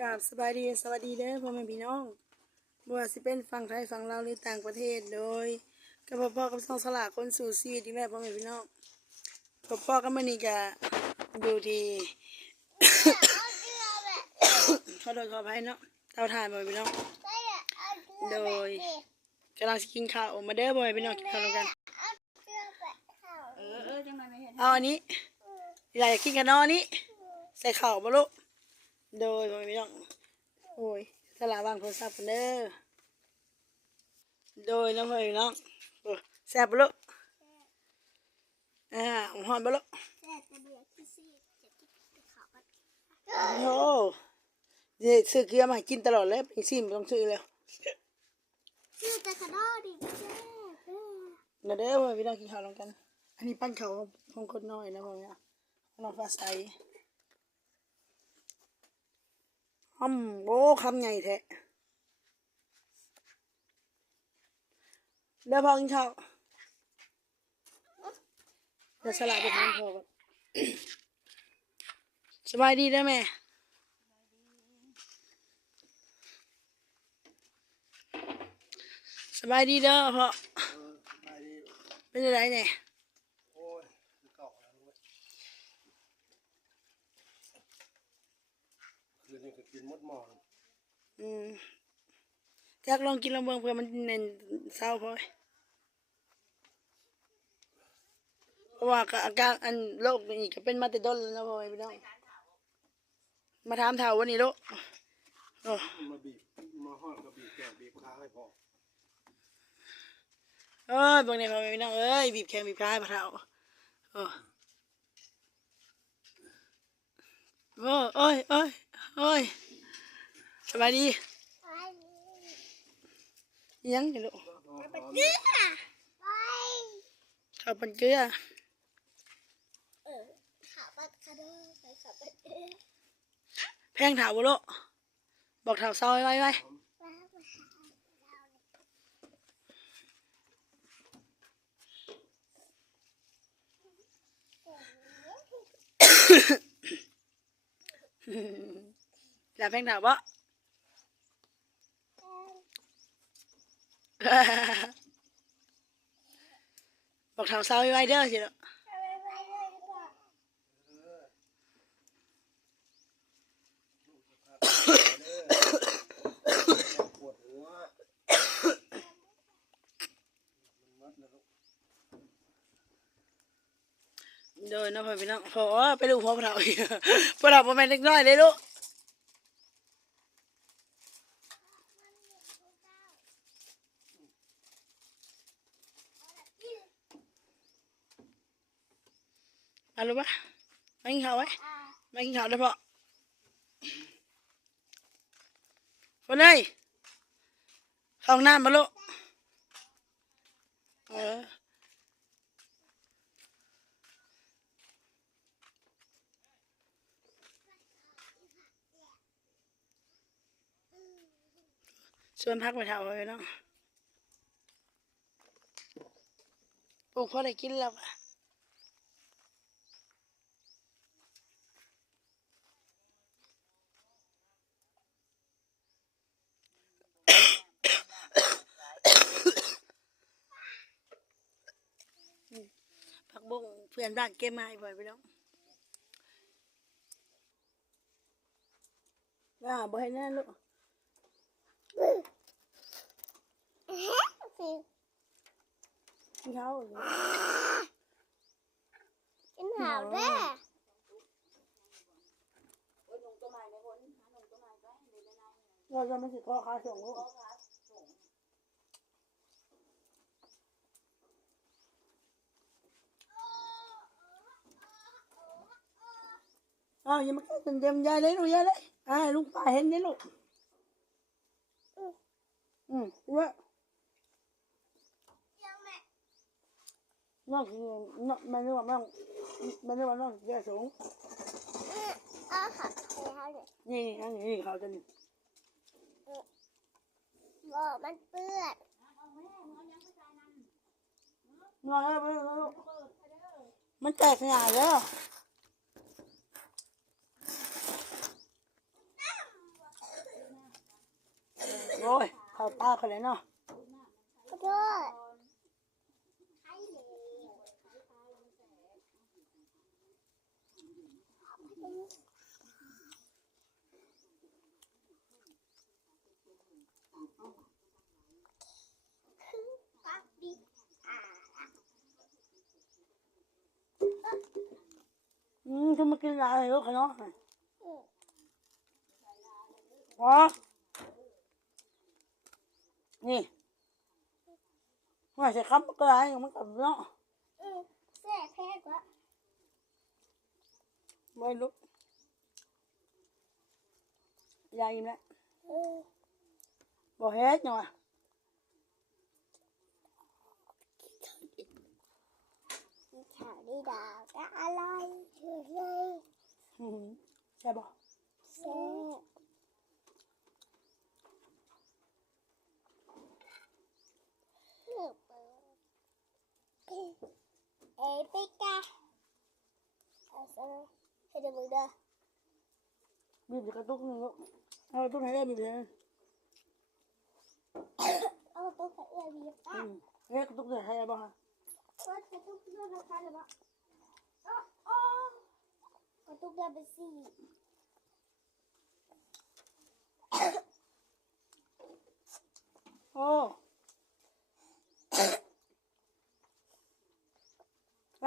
กราบสบายดีสวัสดีเด้อพ่อแม่พี่น้องบ่ว่าสิเป็นฝั่งไทยฝั่งลาวหรือต่างประเทศโดยกับพ่อๆกับสองสลากคนสู่ชีวิตที่แม่พ่อแม่พี่น้องพ่อๆก็มื้อนี้ก็อยู่ที่ขอโทษขออภัยเนาะเตาถ่านบ่พี่น้องโดยกำลังกินข้าวมาเด้อบ่พี่น้องกินข้าวร่วมกัน เออเออจังไรไม่เห็นเอาอันนี้อยากกินกันนาะอันนี้ใส่ข้าวบ่ลูก โดยบ่แม่พี่น้องโอ้ยสลาวางโทรศัพท์กันเด้อโดยน้องพ่อพี่น้องโอ้แซ่บบ่ลูกอ่าหอมบ่ลูกโอ้เดี๋ยวซื้อเกลือมากินตลอดเลยไปซิมต้องซื้อแล้วชื่อตะกระดอดิเจ้เพื่อมาเด้อพี่น้องกินข้าวร่วมกัน อันนี้ปั้นเขาของคนน้อยนะพ่อพี่น้องน้องฟ้าใส อืมโอ้คำใหญ่แท้เด้อพ่อกินข้าวเดี๋ยวสลัดไปทานพ่อก่อนสบายดีเด้อแม่สบายดีเด้อพ่อเป็นอะไรเนี่ย โอ้ยคือเก่าแล้วเว้ยคื นนี้ก็กินมดหมอนอืมอยากลองกินลองเบิ่งเพื่อมันเน้นเศร้าพอยเพราะว่าก็อาการอันโรคนี้ก็เป็นมาแต่ต้นแล้วนะพ่อแม่พี่น้องมาถามถามวันนี้ลูกโอ้มาบีบมาหอดก็บีบแก้มบีบขาให้พอเอ้ยเบิ่งในพ่อแม่พี่น้องเอ้ยบีบแขนบีบขาให้พระเฒ่าโอ้โอ้โอ้ยโอ้ย โอ้ยสบายดีไปอิหยังนี่ลูกไปเนื้อไปข้าวปันเกลือเออขาปัดกระดอไปขาปัดเนื้อแพงถาวโลบอกถาวซอยไว้ไว้ ว้าวมาหา แล้วแพงถาวบ่บอกถาวซอยไว้เด้อสิลูกไปไปเลยดีกว่าปวดหัวมันมัดนะลูกโดยน้องพ่อพี่น้องพอไปลูกหัวพระเฒ่าอีกพระเฒ่าประมาณเล็กน้อยเลยลูก มาลูกปะมากินข้าวไว้อ่ามากินข้าวได้พอคนเลยเข้าห้องน้ำมาลูกเออชวนพักไปเท่าไว้เนาะปลูกพอได้กินแล้วอะผัก บุ้งเพื่อนบ้านเก็บมาให้พ่อยไปน้องอ่าบ่ให้แน่ลูกสิกินข้าวอยู่กินหาวแด้เราจะไม่สิข้อค้าส่งลูก อ้าวอยังมาเต็มเต็มยายเลยลูกยายเลยอ่าลูกป้าเห็นนี่ลูกอืมว่าน้องน้องมันเรียกว่าน้องมันเรียกว่าน้องแก่สูงอ้าค่ะนี่นี่นนี้นี่เขาจะนี่บอกมันเปื้อนนอนแล้วไปลูกมันแตกขนาดแล้ว โอ้ยเข้าตาเขาเลยเนาะขอโทษปักดิอ่าอืมคือมากินอะไรลูกเขาเนาะอืมอ๋อ นี่ว่าจะคำก็ได้ยังมันกับเนาะอืมแซ่แพ้กว่าไม่รู้ยายยิ้มแล้วอืมบอกเฮ็ดยังวะข่าวดีดาวก็อร่อยเฉยเลยอืมใช่บอกแซ่บเลือกเปิด เอ้ยปิกาเอาซะให้ดูมือเด้อบีบจะกระตุกหนึ่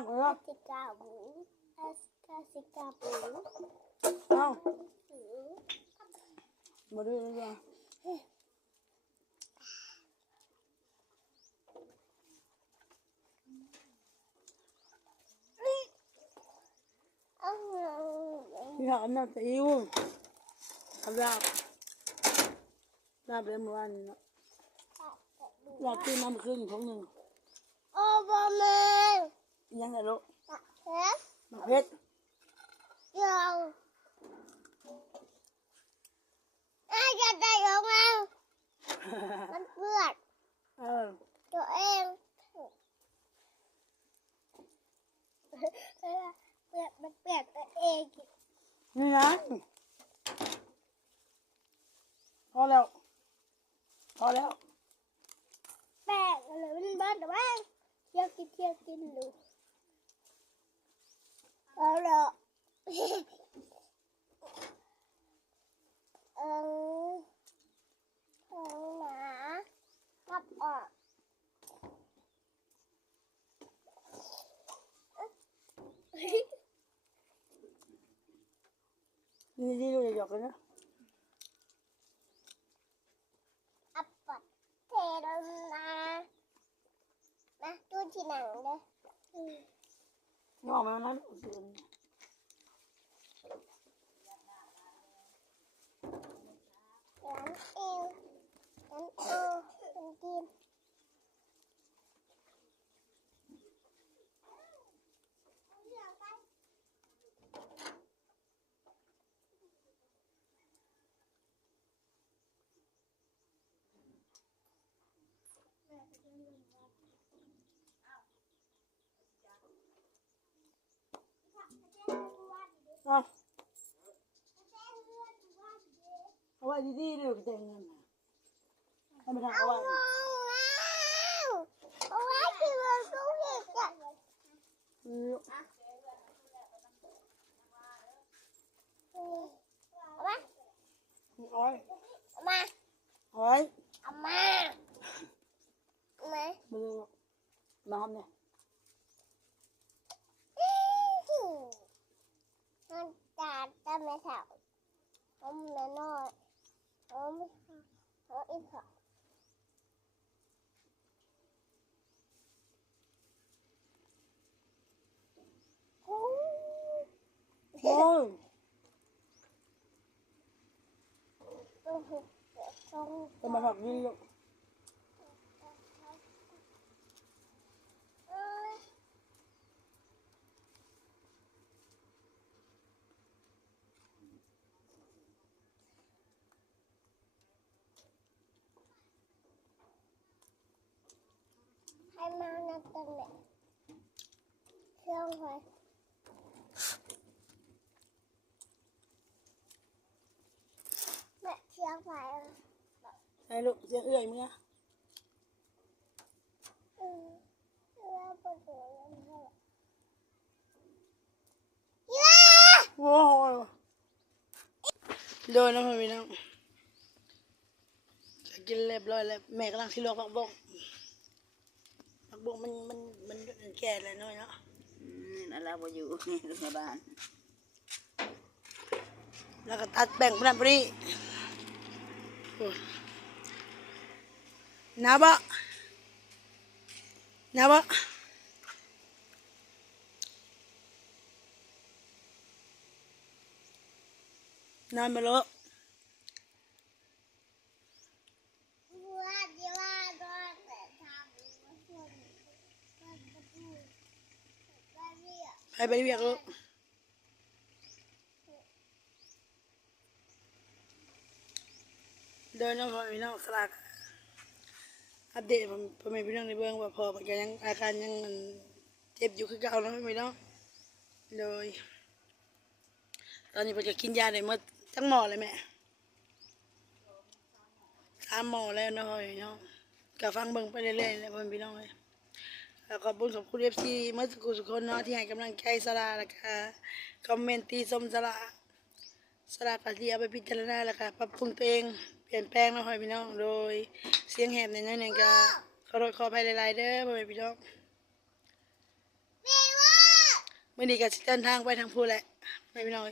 งลูกเอากระตุกให้ได้บีบเลยเอาตุ๊กตาเอื้อ ยบีบอือะมเอ๊ะกระตุกจะให้ได้บ้างฮะว่าจะตุ๊กตาราคาเลยปะอ๋ออ๋อก็ตุ๊กตาเป็นสี่โอ้ร่างเลยเนาะสิกาหมูเอสกาสิกาหมูเอาหมูมาดูเลยจ้ะเอาพี่หาน้ำซีอิ๊วทำลาบลาบเลยเมื่อวานนี้เนาะอยากกินน้ำขึ้นของหนึ่งโอ้บอมนยังไงลูกเฮ้ยมะเพชรยังอาจะได้ยังไงมันเปื้อนเออตัวเองเปื้อนมันเปื้อนตัวเองนี่นะพอแล้วพอแล้วแป้งอะไรมันบ้านแต่ว่าเที่ยวกินเที่ยวกินดู เอาละเออเอาหนารับออกนี่ที่ลูกจะหยอกกั นนะอัปปัดเทลงมามาดูที่หนังเลยอืมนี่ออกมาแล้วนะเสียงหลังเอวหลังเอวมันกิน อาเอาไว้ดีๆเลยเต็มเงินนะให้มันทำเอาไว้เอาไว้ที่มันสู้เหตุกันอืมเอามาเอาไว้เอามาเอาไว้เอามาเอามามาเลยมาทำเนี่ย มันจาดจะไม่ถามผมน้อยผมผมอีกค่ะโอ้โอ้ยโหตรงจะมาผักดีลูก เอ้ยให้ มานับตันเนี่ยเครื่องไฟแม่เชียงไฟอะไอ้ลูกเสียงเอื้อยเมื่อเออแล้วปวดหัวแล้วมันก็ยี่ว่าโอ้โหโดนแล้วพี่น้องจะกินเรียบร้อยแล้วแม่กำลังที่ลวกผักบก บงมันมันมันมันแก่แล้วน้อยเนาะอืมนั่นเราบ่อยู่นี่โรงพยาบาลแล้วก็ตัดแบ่งพนันพอดีโอ้ยหนาบะหนาบะนอนมาแล้ว ว่าเดี๋ยวว่าโดนแต่ทำมันคนมันกระดูกมัน เรียกไปไปเรียกลูกเดินน้องพ่อพี่น้องสลากอัปเดตผมพ่อม่พี่น้องในเบื้องว่าพอมันยังอาการยังเจ็บอยู่คือเก่าเนาะพ่อแม่พี่น้องโดยตอนนี้ผมจะกินยาได้หมดทั้งหมอเลยแม่สามหมอแล้วนะพ่อมีน้องก็ฟังเบิ่งไปเรื่อยๆแล้วพ่อแม่พี่น้องเลย ขอบคุณขอบคุณเอฟซีเมื่อสักครู่สุคนเนาะที่ให้กำลังใจสลาแล้วก็คอมเมนต์ตีสมสลาสลากะที่เอาไปพิจารณาแล้วก็ปรับปรุงตัวเองเปลี่ยนแปลงนะพ่อพี่น้องโดยเสียงแหบในนั้นเนี่ยก็ขอโทษขออภัยหลายๆเด้อพ่อพี่น้องไม่ว่าเมื่อนี้ก็สิเดินทางไปทางพูแหละพ่อพี่น้อง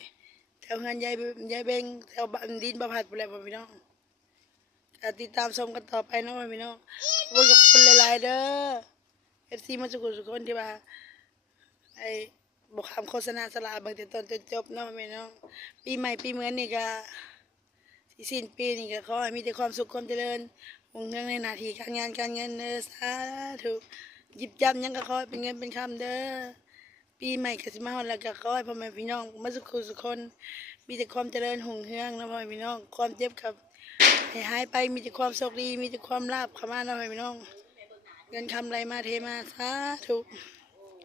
แถวงานยายยายเบงแถวบ้านดินประพัดพูแหละพ่อพี่น้องติดตามชมกันต่อไปนะพ่อพี่น้องขอบคุณหลายๆเด้อ เอฟซีมาสุกุสุคนที่ว่าไอ้บอกคำโฆษณาสลาบางแต่ต้นจนจบเนาะแม่เนาะปีใหม่ปีเหมือนนี่ก็สิ้นปีนี่ก็ขอให้มีแต่ความสุขความเจริญวงเรื่องในหน้าที่การงานการเงินเด้อสาธุหยิบจับยังก็ขอให้เป็นเงินเป็นคำเด้อปีใหม่ก็สิมาฮอดแล้วก็ขอให้พ่อแม่พี่น้องมาสุขุสุขคนมีแต่ความเจริญหุ่งเฮืองนะพ่อแม่พี่น้องความเจ็บกับให้หายไปมีแต่ความโชคดีมีแต่ความลาภเข้ามานะพ่อแม่พี่น้อง เงินคำไรมาเทมาสาธุ